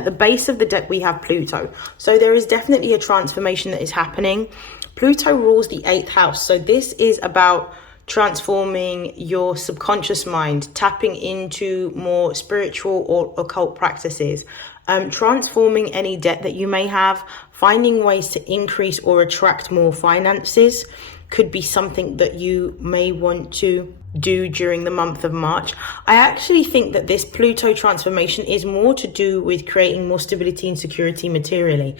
At the base of the deck, we have Pluto. So there is definitely a transformation that is happening. Pluto rules the 8th house. So this is about transforming your subconscious mind, tapping into more spiritual or occult practices, transforming any debt that you may have, finding ways to increase or attract more finances. Could be something that you may want to do during the month of March. I actually think that this Pluto transformation is more to do with creating more stability and security materially.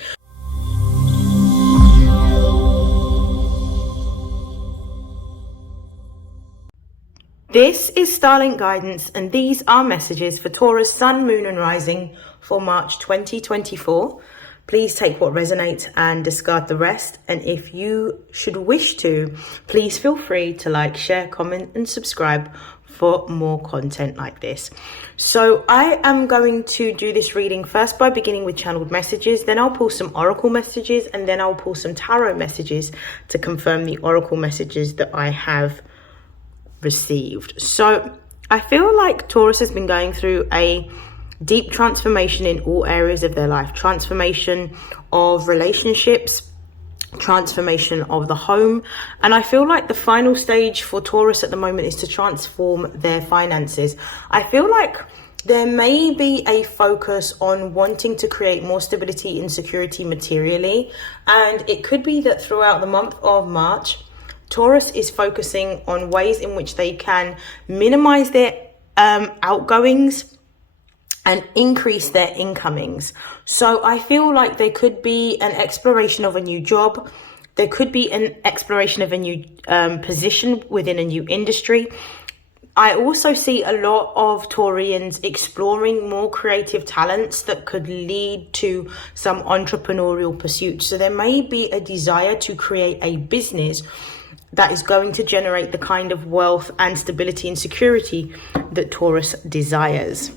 This is StarLink guidance, and these are messages for Taurus, Sun, Moon and Rising for March 2024. Please take what resonates and discard the rest. And if you should wish to, please feel free to like, share, comment and subscribe for more content like this. So I am going to do this reading first by beginning with channeled messages. Then I'll pull some oracle messages, and then I'll pull some tarot messages to confirm the oracle messages that I have received. So I feel like Taurus has been going through a deep transformation in all areas of their life. Transformation of relationships, transformation of the home. And I feel like the final stage for Taurus at the moment is to transform their finances. I feel like there may be a focus on wanting to create more stability and security materially. And it could be that throughout the month of March, Taurus is focusing on ways in which they can minimize their outgoings and increase their incomings. So I feel like there could be an exploration of a new job. There could be an exploration of a new position within a new industry. I also see a lot of Taurians exploring more creative talents that could lead to some entrepreneurial pursuits. So there may be a desire to create a business that is going to generate the kind of wealth and stability and security that Taurus desires.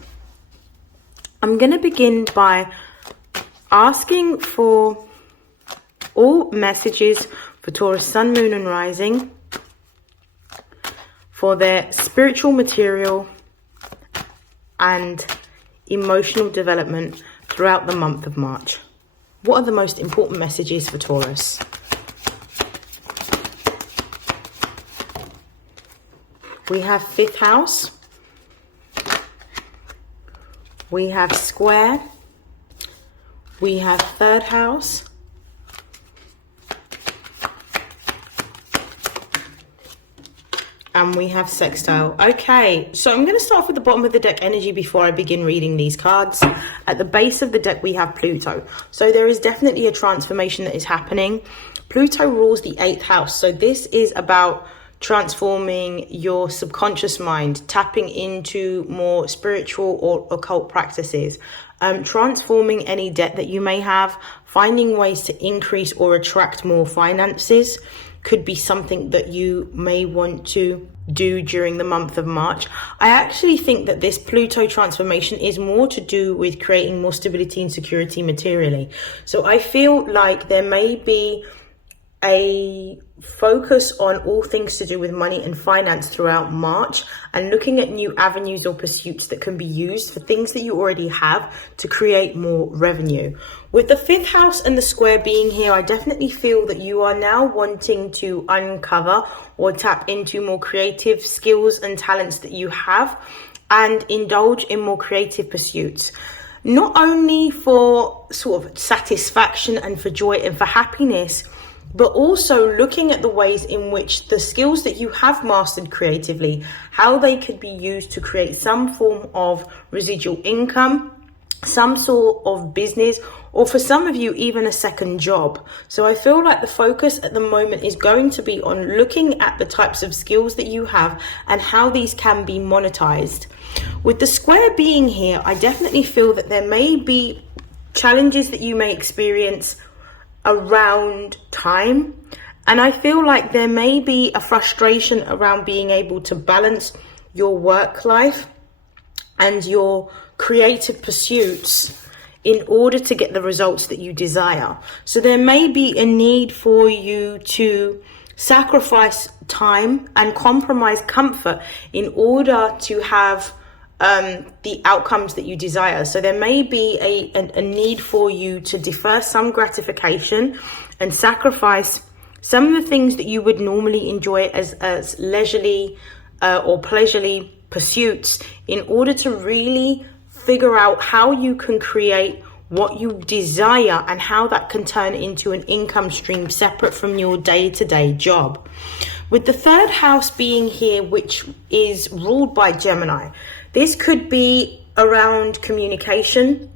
I'm going to begin by asking for all messages for Taurus, Sun, Moon and Rising for their spiritual, material and emotional development throughout the month of March. What are the most important messages for Taurus? We have 5th house. We have square. We have 3rd house. And we have sextile. Okay, so I'm going to start off with the bottom of the deck energy before I begin reading these cards. At the base of the deck, we have Pluto. So there is definitely a transformation that is happening. Pluto rules the 8th house. So this is about transforming your subconscious mind, tapping into more spiritual or occult practices, transforming any debt that you may have, finding ways to increase or attract more finances. Could be something that you may want to do during the month of March. I actually think that this Pluto transformation is more to do with creating more stability and security materially. So I feel like there may be a focus on all things to do with money and finance throughout March, and looking at new avenues or pursuits that can be used for things that you already have to create more revenue. With the 5th house and the square being here, I definitely feel that you are now wanting to uncover or tap into more creative skills and talents that you have and indulge in more creative pursuits. Not only for sort of satisfaction and for joy and for happiness, but also looking at the ways in which the skills that you have mastered creatively, how they could be used to create some form of residual income, some sort of business, or for some of you, even a second job. So I feel like the focus at the moment is going to be on looking at the types of skills that you have and how these can be monetized. With the square being here, I definitely feel that there may be challenges that you may experience around time, and I feel like there may be a frustration around being able to balance your work life and your creative pursuits in order to get the results that you desire. So there may be a need for you to sacrifice time and compromise comfort in order to have the outcomes that you desire. So there may be a need for you to defer some gratification and sacrifice some of the things that you would normally enjoy as leisurely or pleasurely pursuits in order to really figure out how you can create what you desire and how that can turn into an income stream separate from your day-to-day job. With the third house being here, which is ruled by Gemini, this could be around communication,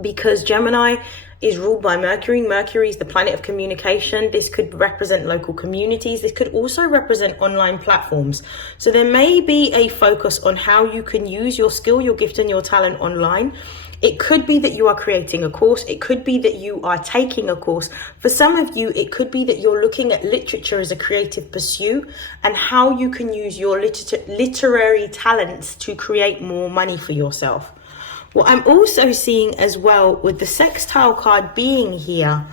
because Gemini is ruled by Mercury. Mercury is the planet of communication. This could represent local communities. This could also represent online platforms. So there may be a focus on how you can use your skill, your gift, and your talent online. It could be that you are creating a course. It could be that you are taking a course. For some of you, it could be that you're looking at literature as a creative pursuit and how you can use your literary talents to create more money for yourself. What I'm also seeing as well with the sextile card being here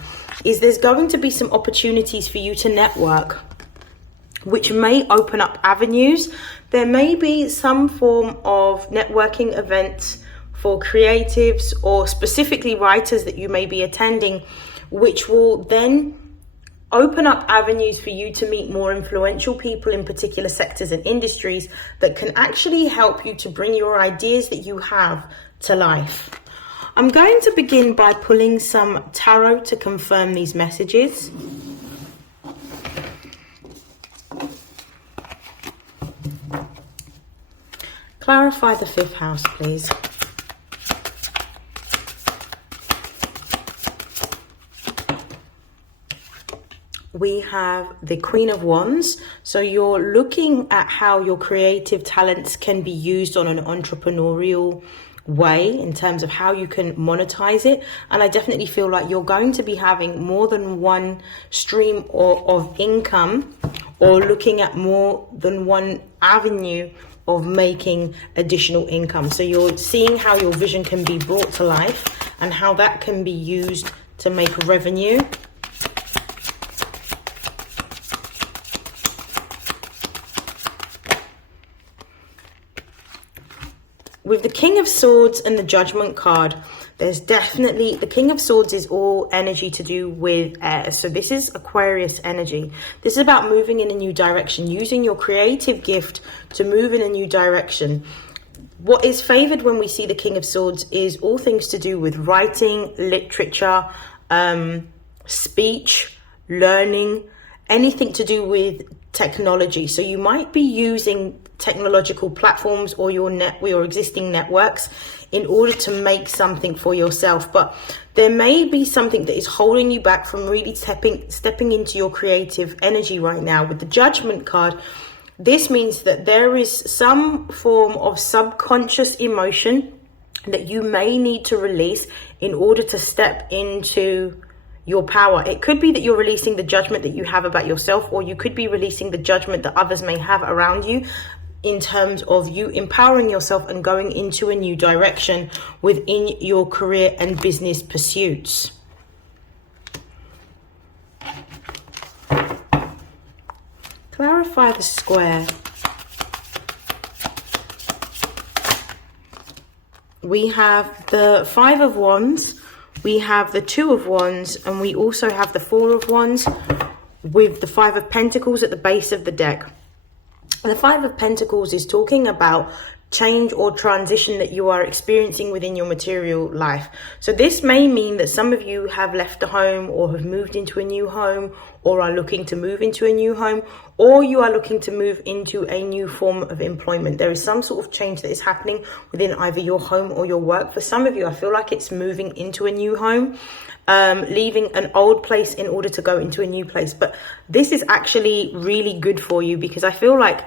is there's going to be some opportunities for you to network, which may open up avenues. There may be some form of networking events for creatives or specifically writers that you may be attending, which will then open up avenues for you to meet more influential people in particular sectors and industries that can actually help you to bring your ideas that you have to life. I'm going to begin by pulling some tarot to confirm these messages. Clarify the fifth house, please. We have the Queen of Wands. So you're looking at how your creative talents can be used on an entrepreneurial way in terms of how you can monetize it. And I definitely feel like you're going to be having more than one stream of income, or looking at more than one avenue of making additional income. So you're seeing how your vision can be brought to life and how that can be used to make revenue. With the King of Swords and the Judgment card, there's definitely, the King of Swords is all energy to do with air. So this is Aquarius energy. This is about moving in a new direction, using your creative gift to move in a new direction. What is favored when we see the King of Swords is all things to do with writing, literature, speech, learning, anything to do with technology. So you might be using technological platforms or your existing networks in order to make something for yourself, but there may be something that is holding you back from really stepping into your creative energy right now. With the Judgment card, this means that there is some form of subconscious emotion that you may need to release in order to step into your power. It could be that you're releasing the judgment that you have about yourself, or you could be releasing the judgment that others may have around you, in terms of you empowering yourself and going into a new direction within your career and business pursuits. Clarify the square. We have the Five of Wands, we have the Two of Wands, and we also have the Four of Wands with the Five of Pentacles at the base of the deck. The Five of Pentacles is talking about change or transition that you are experiencing within your material life. So this may mean that some of you have left a home or have moved into a new home, or are looking to move into a new home, or you are looking to move into a new form of employment. There is some sort of change that is happening within either your home or your work. For some of you, I feel like it's moving into a new home, leaving an old place in order to go into a new place. But this is actually really good for you, because I feel like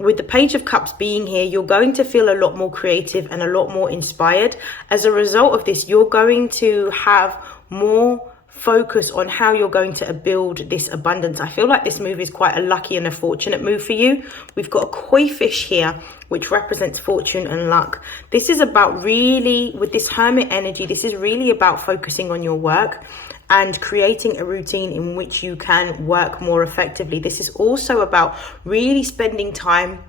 with the Page of Cups being here, you're going to feel a lot more creative and a lot more inspired. As a result of this, you're going to have more focus on how you're going to build this abundance. I feel like this move is quite a lucky and a fortunate move for you. We've got a koi fish here, which represents fortune and luck. This is about really, with this Hermit energy, this is really about focusing on your work and creating a routine in which you can work more effectively. This is also about really spending time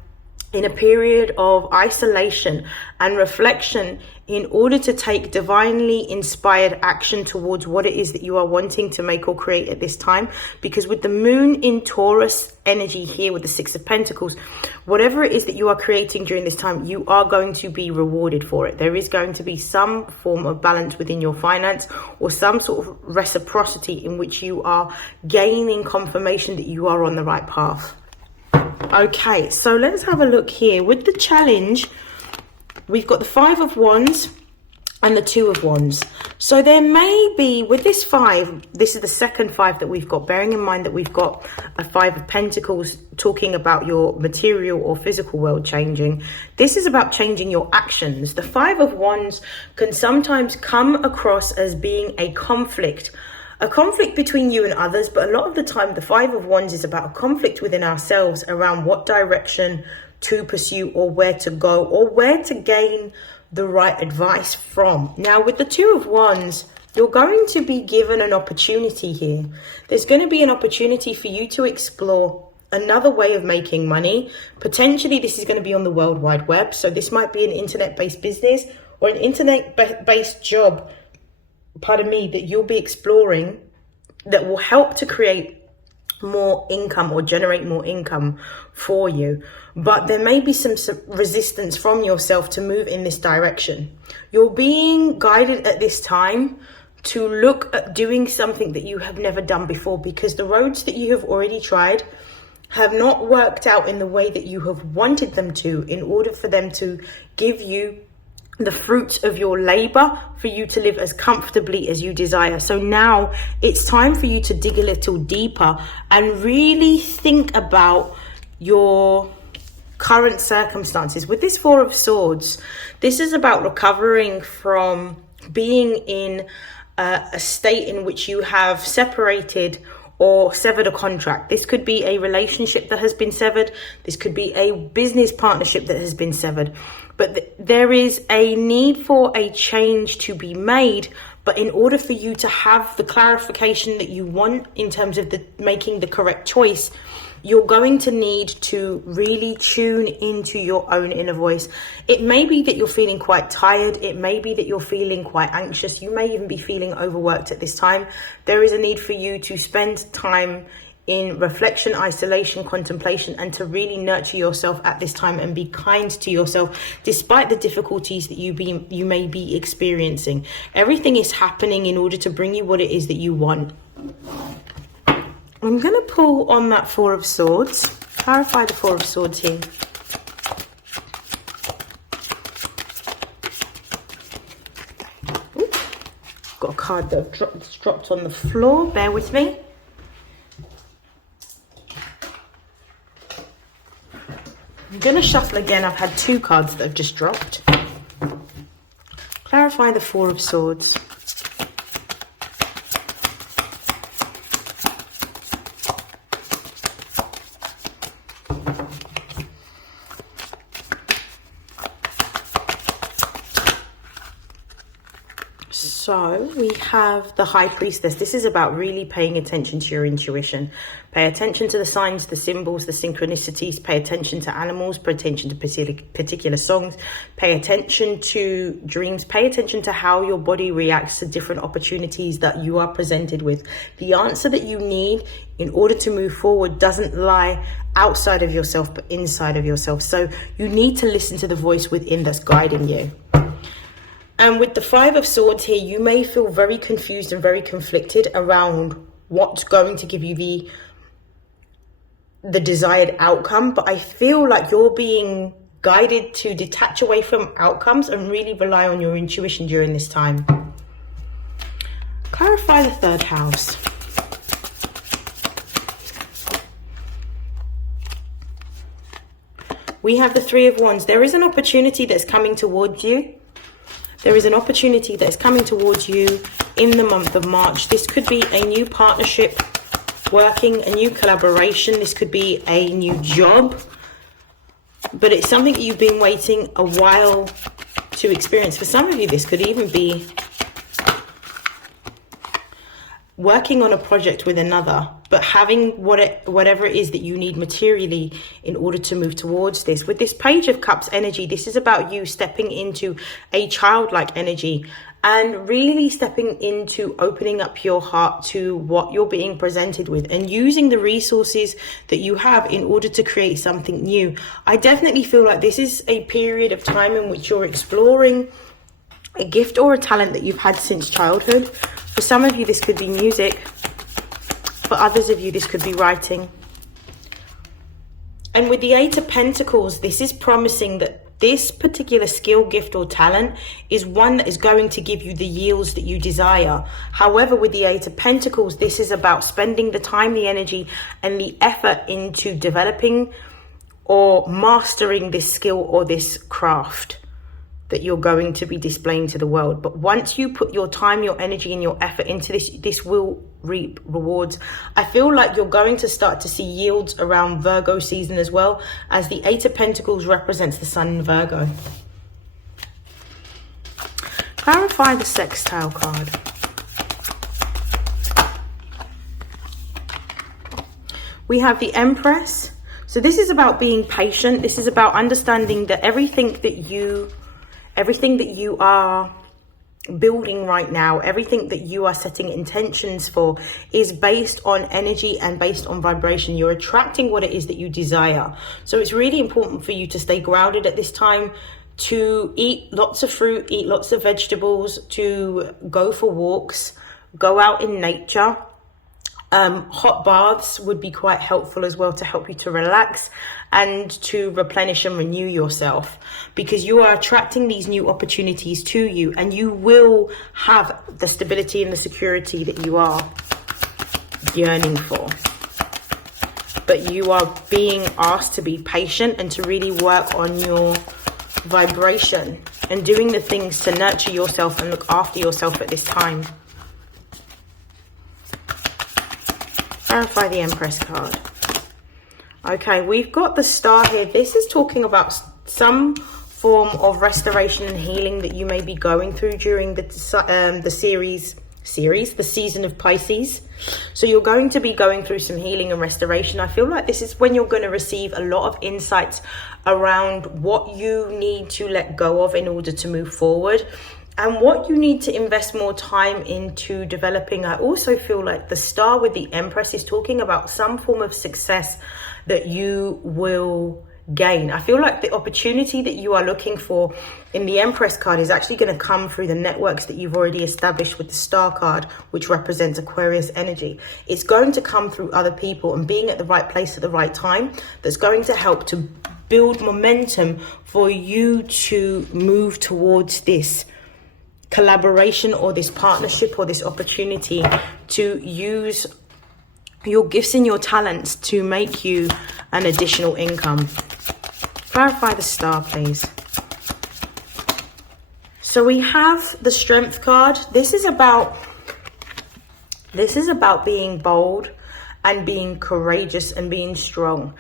in a period of isolation and reflection in order to take divinely inspired action towards what it is that you are wanting to make or create at this time. Because with the moon in Taurus energy here with the Six of Pentacles, whatever it is that you are creating during this time, you are going to be rewarded for it. There is going to be some form of balance within your finance, or some sort of reciprocity in which you are gaining confirmation that you are on the right path. Okay, so let's have a look here. With the challenge, we've got the Five of Wands and the Two of Wands. So there may be, with this five, this is the second five that we've got, bearing in mind that we've got a Five of Pentacles talking about your material or physical world changing. This is about changing your actions. The Five of Wands can sometimes come across as being a conflict between you and others, but a lot of the time the Five of Wands is about a conflict within ourselves around what direction to pursue, or where to go, or where to gain the right advice from. Now with the Two of Wands, you're going to be given an opportunity here. There's going to be an opportunity for you to explore another way of making money. Potentially this is going to be on the World Wide Web, so this might be an internet-based business or an internet-based job, pardon me, that you'll be exploring that will help to create more income or generate more income for you. But there may be some resistance from yourself to move in this direction. You're being guided at this time to look at doing something that you have never done before, because the roads that you have already tried have not worked out in the way that you have wanted them to, in order for them to give you the fruits of your labor, for you to live as comfortably as you desire. So now it's time for you to dig a little deeper and really think about your current circumstances. With this Four of Swords, this is about recovering from being in a state in which you have separated or severed a contract. This could be a relationship that has been severed. This could be a business partnership that has been severed. But there is a need for a change to be made. But in order for you to have the clarification that you want in terms of making the correct choice, you're going to need to really tune into your own inner voice. It may be that you're feeling quite tired. It may be that you're feeling quite anxious. You may even be feeling overworked at this time. There is a need for you to spend time in reflection, isolation, contemplation, and to really nurture yourself at this time and be kind to yourself despite the difficulties that you may be experiencing. Everything is happening in order to bring you what it is that you want. I'm going to pull on that Four of Swords, clarify the Four of Swords here. Ooh, got a card that dropped on the floor, bear with me. I'm going to shuffle again. I've had two cards that have just dropped. Clarify the Four of Swords. So we have the High Priestess. This is about really paying attention to your intuition. Pay attention to the signs, the symbols, the synchronicities. Pay attention to animals. Pay attention to particular songs. Pay attention to dreams. Pay attention to how your body reacts to different opportunities that you are presented with. The answer that you need in order to move forward doesn't lie outside of yourself, but inside of yourself. So you need to listen to the voice within that's guiding you. And with the Five of Swords here, you may feel very confused and very conflicted around what's going to give you the desired outcome. But I feel like you're being guided to detach away from outcomes and really rely on your intuition during this time. Clarify the third house. We have the Three of Wands. There is an opportunity that's coming towards you. There is an opportunity that is coming towards you in the month of March. This could be a new partnership, working, a new collaboration. This could be a new job. But it's something that you've been waiting a while to experience. For some of you, this could even be working on a project with another, but having whatever it is that you need materially in order to move towards this. With this Page of Cups energy, this is about you stepping into a childlike energy and really stepping into opening up your heart to what you're being presented with and using the resources that you have in order to create something new. I definitely feel like this is a period of time in which you're exploring a gift or a talent that you've had since childhood. For some of you, this could be music. For others of you, this could be writing. And with the Eight of Pentacles, this is promising that this particular skill, gift, or talent is one that is going to give you the yields that you desire. However, with the Eight of Pentacles, this is about spending the time, the energy, and the effort into developing or mastering this skill or this craft that you're going to be displaying to the world. But once you put your time, your energy, and your effort into this, this will reap rewards. I feel like you're going to start to see yields around Virgo season as well, as the Eight of Pentacles represents the Sun in Virgo. Clarify the Sextile card. We have the Empress. So this is about being patient. This is about understanding that everything that you are building right now, everything that you are setting intentions for is based on energy and based on vibration. You're attracting what it is that you desire. So it's really important for you to stay grounded at this time, to eat lots of fruit, eat lots of vegetables, to go for walks, go out in nature. Hot baths would be quite helpful as well to help you to relax and to replenish and renew yourself, because you are attracting these new opportunities to you and you will have the stability and the security that you are yearning for. But you are being asked to be patient and to really work on your vibration and doing the things to nurture yourself and look after yourself at this time. Clarify the Empress card. Okay, we've got the Star here. This is talking about some form of restoration and healing that you may be going through during the season of Pisces. So you're going to be going through some healing and restoration. I feel like this is when you're going to receive a lot of insights around what you need to let go of in order to move forward, and what you need to invest more time into developing. I also feel like the Star with the Empress is talking about some form of success that you will gain. I feel like the opportunity that you are looking for in the Empress card is actually going to come through the networks that you've already established with the Star card, which represents Aquarius energy. It's going to come through other people and being at the right place at the right time that's going to help to build momentum for you to move towards this collaboration or this partnership or this opportunity to use your gifts and your talents to make you an additional income. Clarify the Star, please. So we have the Strength card. This is about being bold and being courageous and being strong.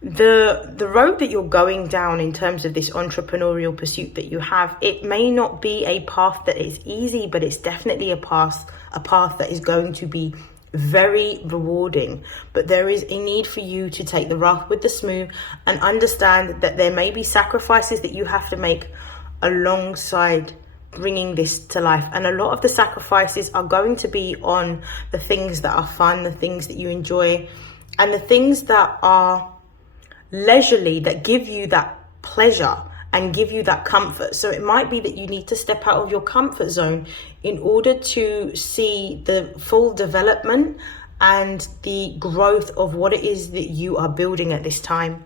The road that you're going down in terms of this entrepreneurial pursuit that you have, it may not be a path that is easy, but it's definitely a path that is going to be very rewarding. But there is a need for you to take the rough with the smooth and understand that there may be sacrifices that you have to make alongside bringing this to life. And a lot of the sacrifices are going to be on the things that are fun, the things that you enjoy, and the things that are leisurely, that give you that pleasure and give you that comfort. So it might be that you need to step out of your comfort zone in order to see the full development and the growth of what it is that you are building at this time.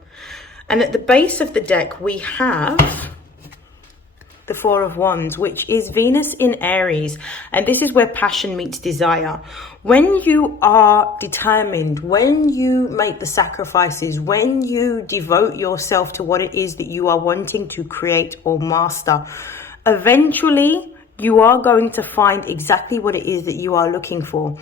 And at the base of the deck, we have the Four of Wands, which is Venus in Aries. And this is where passion meets desire. When you are determined, when you make the sacrifices, when you devote yourself to what it is that you are wanting to create or master, eventually you are going to find exactly what it is that you are looking for.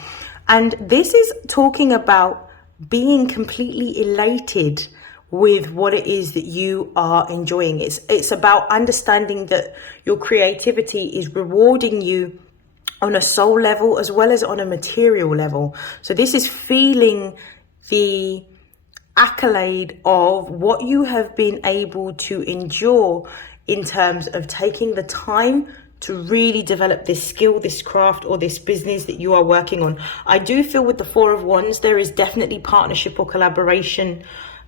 And this is talking about being completely elated with what it is that you are enjoying. It's about understanding that your creativity is rewarding you on a soul level as well as on a material level. So this is feeling the accolade of what you have been able to endure in terms of taking the time to really develop this skill, this craft, or this business that you are working on. I do feel with the Four of Wands, there is definitely partnership or collaboration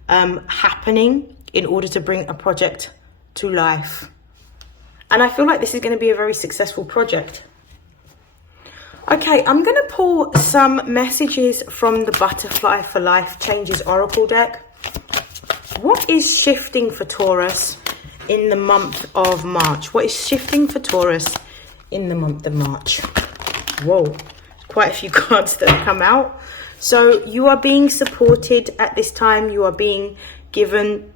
happening in order to bring a project to life. And I feel like this is going to be a very successful project. Okay, I'm going to pull some messages from the Butterfly for Life Changes Oracle deck. What is shifting for Taurus in the month of March? What is shifting for Taurus in the month of March? Whoa, quite a few cards that have come out. So you are being supported at this time. You are being given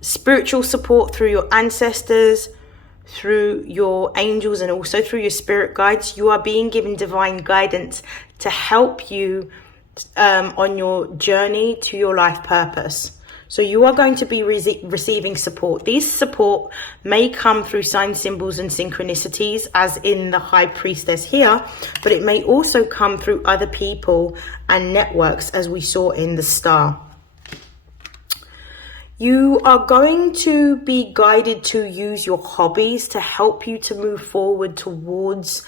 spiritual support through your ancestors, through your angels, and also through your spirit guides. You are being given divine guidance to help you on your journey to your life purpose. So you are going to be receiving support. These support may come through signs, symbols, and synchronicities, as in the High Priestess here, but it may also come through other people and networks, as we saw in the Star. You are going to be guided to use your hobbies to help you to move forward towards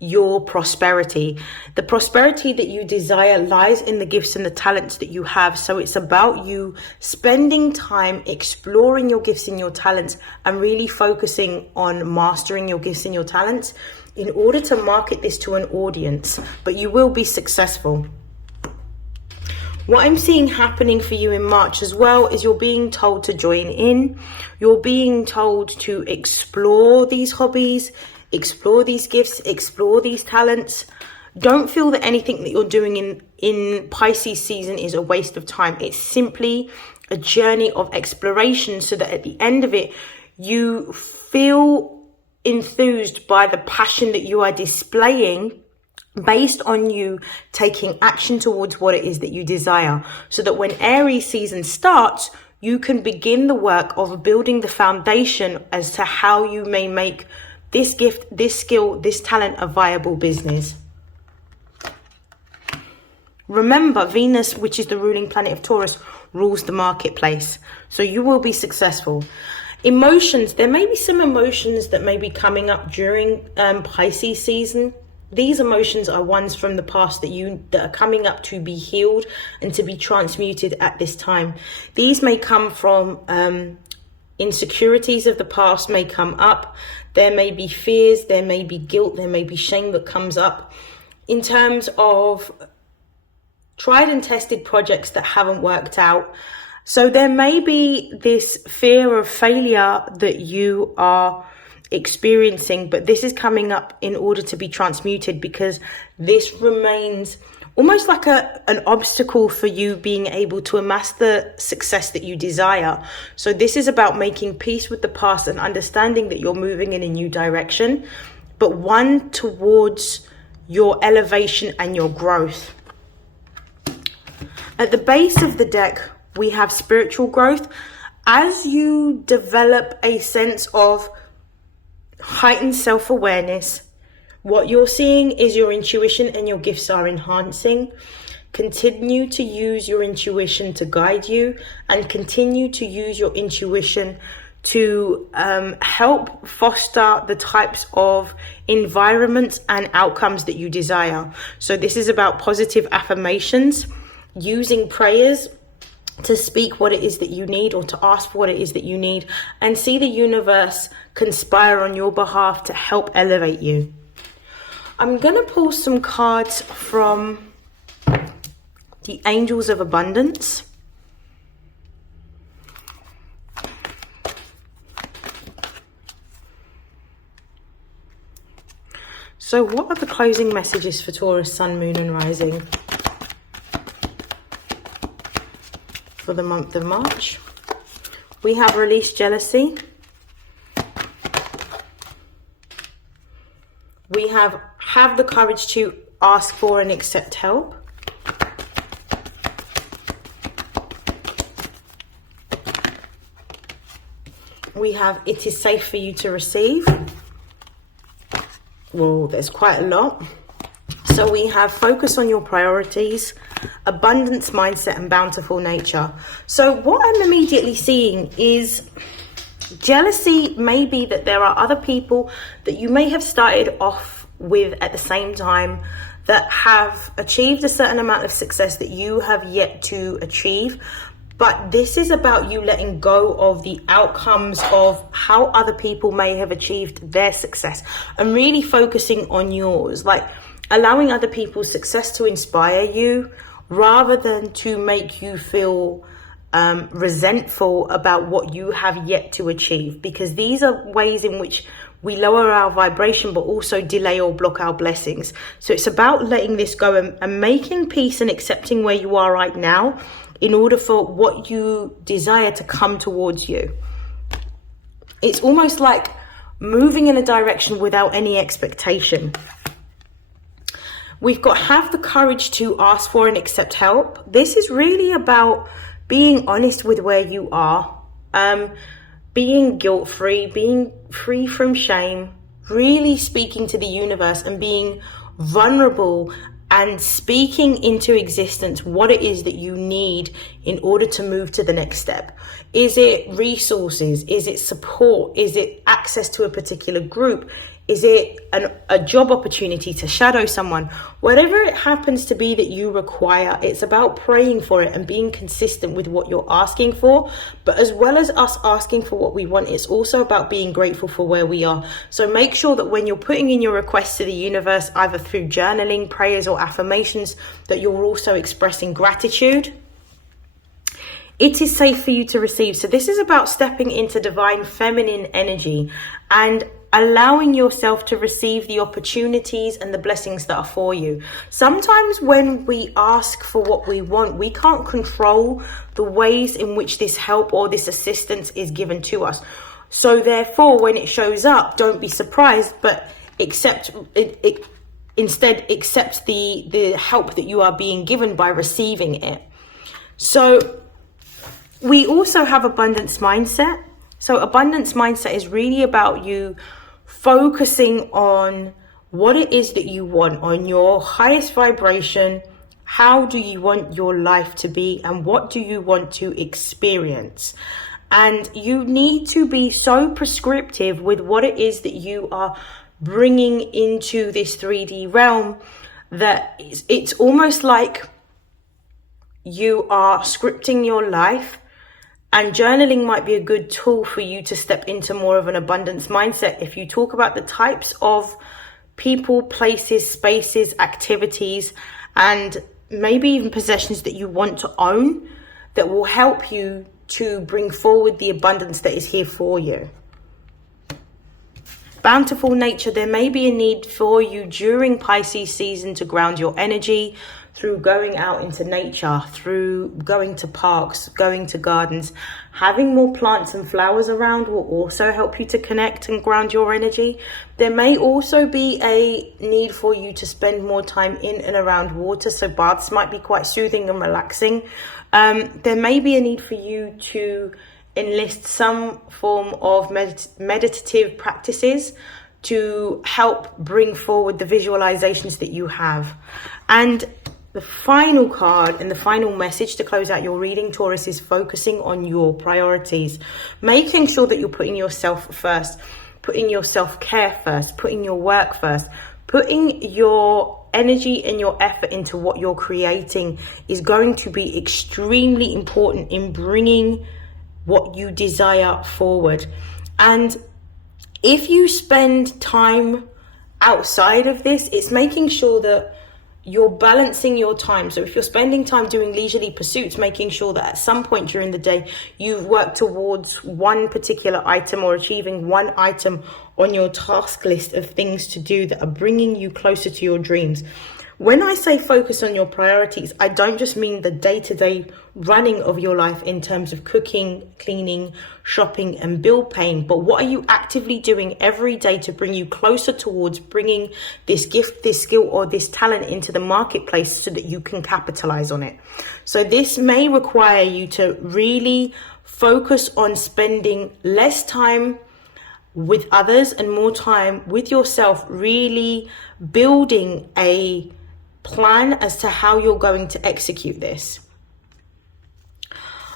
your prosperity. The prosperity that you desire lies in the gifts and the talents that you have. So it's about you spending time exploring your gifts and your talents and really focusing on mastering your gifts and your talents in order to market this to an audience. But you will be successful. What I'm seeing happening for you in March as well is you're being told to join in. You're being told to explore these hobbies, explore these gifts, explore these talents. Don't feel that anything that you're doing in Pisces season is a waste of time. It's simply a journey of exploration so that at the end of it, you feel enthused by the passion that you are displaying based on you taking action towards what it is that you desire, so that when Aries season starts, you can begin the work of building the foundation as to how you may make this gift, this skill, this talent a viable business. Remember, Venus, which is the ruling planet of Taurus, rules the marketplace. So you will be successful. Emotions, there may be some emotions that may be coming up during Pisces season. These emotions are ones from the past that are coming up to be healed and to be transmuted at this time. These may come from insecurities of the past may come up. There may be fears, there may be guilt, there may be shame that comes up in terms of tried and tested projects that haven't worked out. So there may be this fear of failure that you are experiencing, but this is coming up in order to be transmuted, because this remains almost like an obstacle for you being able to amass the success that you desire. So this is about making peace with the past and understanding that you're moving in a new direction, but one towards your elevation and your growth. At the base of the deck, we have spiritual growth. As you develop a sense of heightened self-awareness, what you're seeing is your intuition and your gifts are enhancing. Continue to use your intuition to guide you, and continue to use your intuition to help foster the types of environments and outcomes that you desire. So this is about positive affirmations, using prayers to speak what it is that you need, or to ask for what it is that you need, and see the universe conspire on your behalf to help elevate you. I'm going to pull some cards from the Angels of Abundance. So what are the closing messages for Taurus, Sun, Moon and Rising for the month of March? We have released jealousy. We have the courage to ask for and accept help. We have it is safe for you to receive. well, there's quite a lot. So we have focus on your priorities, abundance mindset, and bountiful nature. So what I'm immediately seeing is jealousy may be that there are other people that you may have started off with at the same time that have achieved a certain amount of success that you have yet to achieve. But this is about you letting go of the outcomes of how other people may have achieved their success and really focusing on yours, like allowing other people's success to inspire you rather than to make you feel resentful about what you have yet to achieve, because these are ways in which we lower our vibration but also delay or block our blessings. So it's about letting this go and making peace and accepting where you are right now in order for what you desire to come towards you. It's almost like moving in a direction without any expectation. We've got have the courage to ask for and accept help. This is really about being honest with where you are, being guilt-free, being free from shame, really speaking to the universe and being vulnerable and speaking into existence what it is that you need in order to move to the next step. Is it resources? Is it support? Is it access to a particular group? Is it a job opportunity to shadow someone? Whatever it happens to be that you require, it's about praying for it and being consistent with what you're asking for. But as well as us asking for what we want, it's also about being grateful for where we are. So make sure that when you're putting in your requests to the universe, either through journaling, prayers, or affirmations, that you're also expressing gratitude. It is safe for you to receive. So this is about stepping into divine feminine energy and allowing yourself to receive the opportunities and the blessings that are for you. Sometimes when we ask for what we want, we can't control the ways in which this help or this assistance is given to us. So therefore, when it shows up, don't be surprised, but instead accept the help that you are being given by receiving it. So we also have abundance mindset. So abundance mindset is really about you focusing on what it is that you want, on your highest vibration. How do you want your life to be and what do you want to experience? And you need to be so prescriptive with what it is that you are bringing into this 3D realm that it's almost like you are scripting your life. And journaling might be a good tool for you to step into more of an abundance mindset. If you talk about the types of people, places, spaces, activities, and maybe even possessions that you want to own that will help you to bring forward the abundance that is here for you. Bountiful nature, there may be a need for you during Pisces season to ground your energy through going out into nature, through going to parks, going to gardens. Having more plants and flowers around will also help you to connect and ground your energy. There may also be a need for you to spend more time in and around water, so baths might be quite soothing and relaxing. There may be a need for you to enlist some form of meditative practices to help bring forward the visualizations that you have. And the final card and the final message to close out your reading, Taurus, is focusing on your priorities, making sure that you're putting yourself first, putting your self-care first, putting your work first, putting your energy and your effort into what you're creating is going to be extremely important in bringing what you desire forward. And if you spend time outside of this, it's making sure that you're balancing your time. So if you're spending time doing leisurely pursuits, making sure that at some point during the day you've worked towards one particular item or achieving one item on your task list of things to do that are bringing you closer to your dreams. When I say focus on your priorities, I don't just mean the day-to-day running of your life in terms of cooking, cleaning, shopping, and bill paying, but what are you actively doing every day to bring you closer towards bringing this gift, this skill, or this talent into the marketplace so that you can capitalize on it? So this may require you to really focus on spending less time with others and more time with yourself, really building a plan as to how you're going to execute this.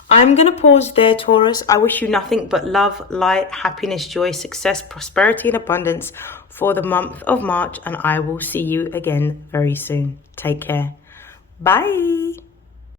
I'm going to pause there, Taurus. I wish you nothing but love, light, happiness, joy, success, prosperity, and abundance for the month of March, and I will see you again very soon. Take care. Bye.